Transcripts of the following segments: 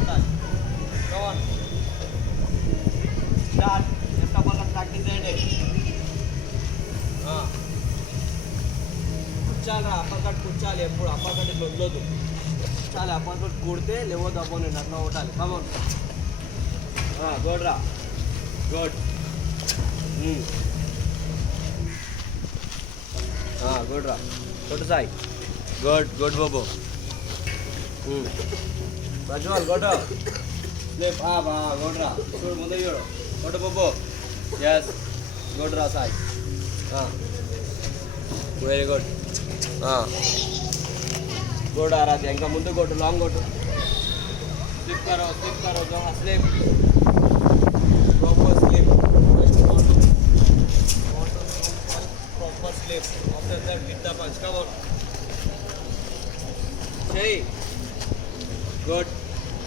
ఉండాలి. Come on start. ఎంత బాగా ప్రాక్టీస్ చేయండి. కూర్చాలి, అప్పకట్ కూర్చాలి. ఎప్పుడు అప్పకట్ ఇట్లా వదలొద్దు. కూర్చాలి, అప్పకట్ కూడితే లేవద్దు. అపోనెంట్ అట్లా కొట్టాలి. కమాన్ గుడ్ రా, గుడ్ గుడ్ రా, కొట్టు సాయి. గుడ్ గుడ్ బాబు. ప్రజ్వల్ కొట్టు. స్లిప్ గుడ్ రా. చూడు ముందు చూడు. కొట్టు బాబు. ఎస్ గుడ్ రా Sai. Very good. Good Aradhya. ఇంకా ముందు కొట్టు, లాంగ్ కొట్టు. స్లిప్ కరో జోహా. Slip proper sleep. Just want to proper sleep. After that hit the punch. Come on. Say. Good.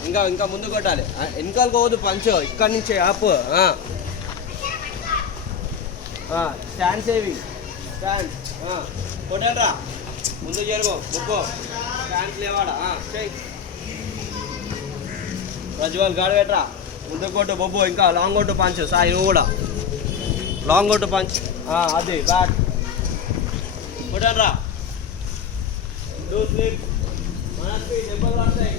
ఇంకా ముందు కొట్టాలి. వెనకాల పోవద్దు పంచ్. ఇక్కడి నుంచి ఆప్. Stand saving. స్టాండ్ కొట్టాడరా. ముందు జరుగు. బుక్కో స్టాండ్ లేవాడా. చెయ్యి. ప్రజ్వల్ గాడి పెట్టరా. ముందు కొట్టు బొబ్బు. ఇంకా లాంగ్ కొట్టు పంచ్. సాయి నువ్వు కూడా లాంగ్ కొట్టు పంచ్. అది బ్యాట్ కొట్టరా. Do slip. మనకి దెబ్బలు పడతాయి.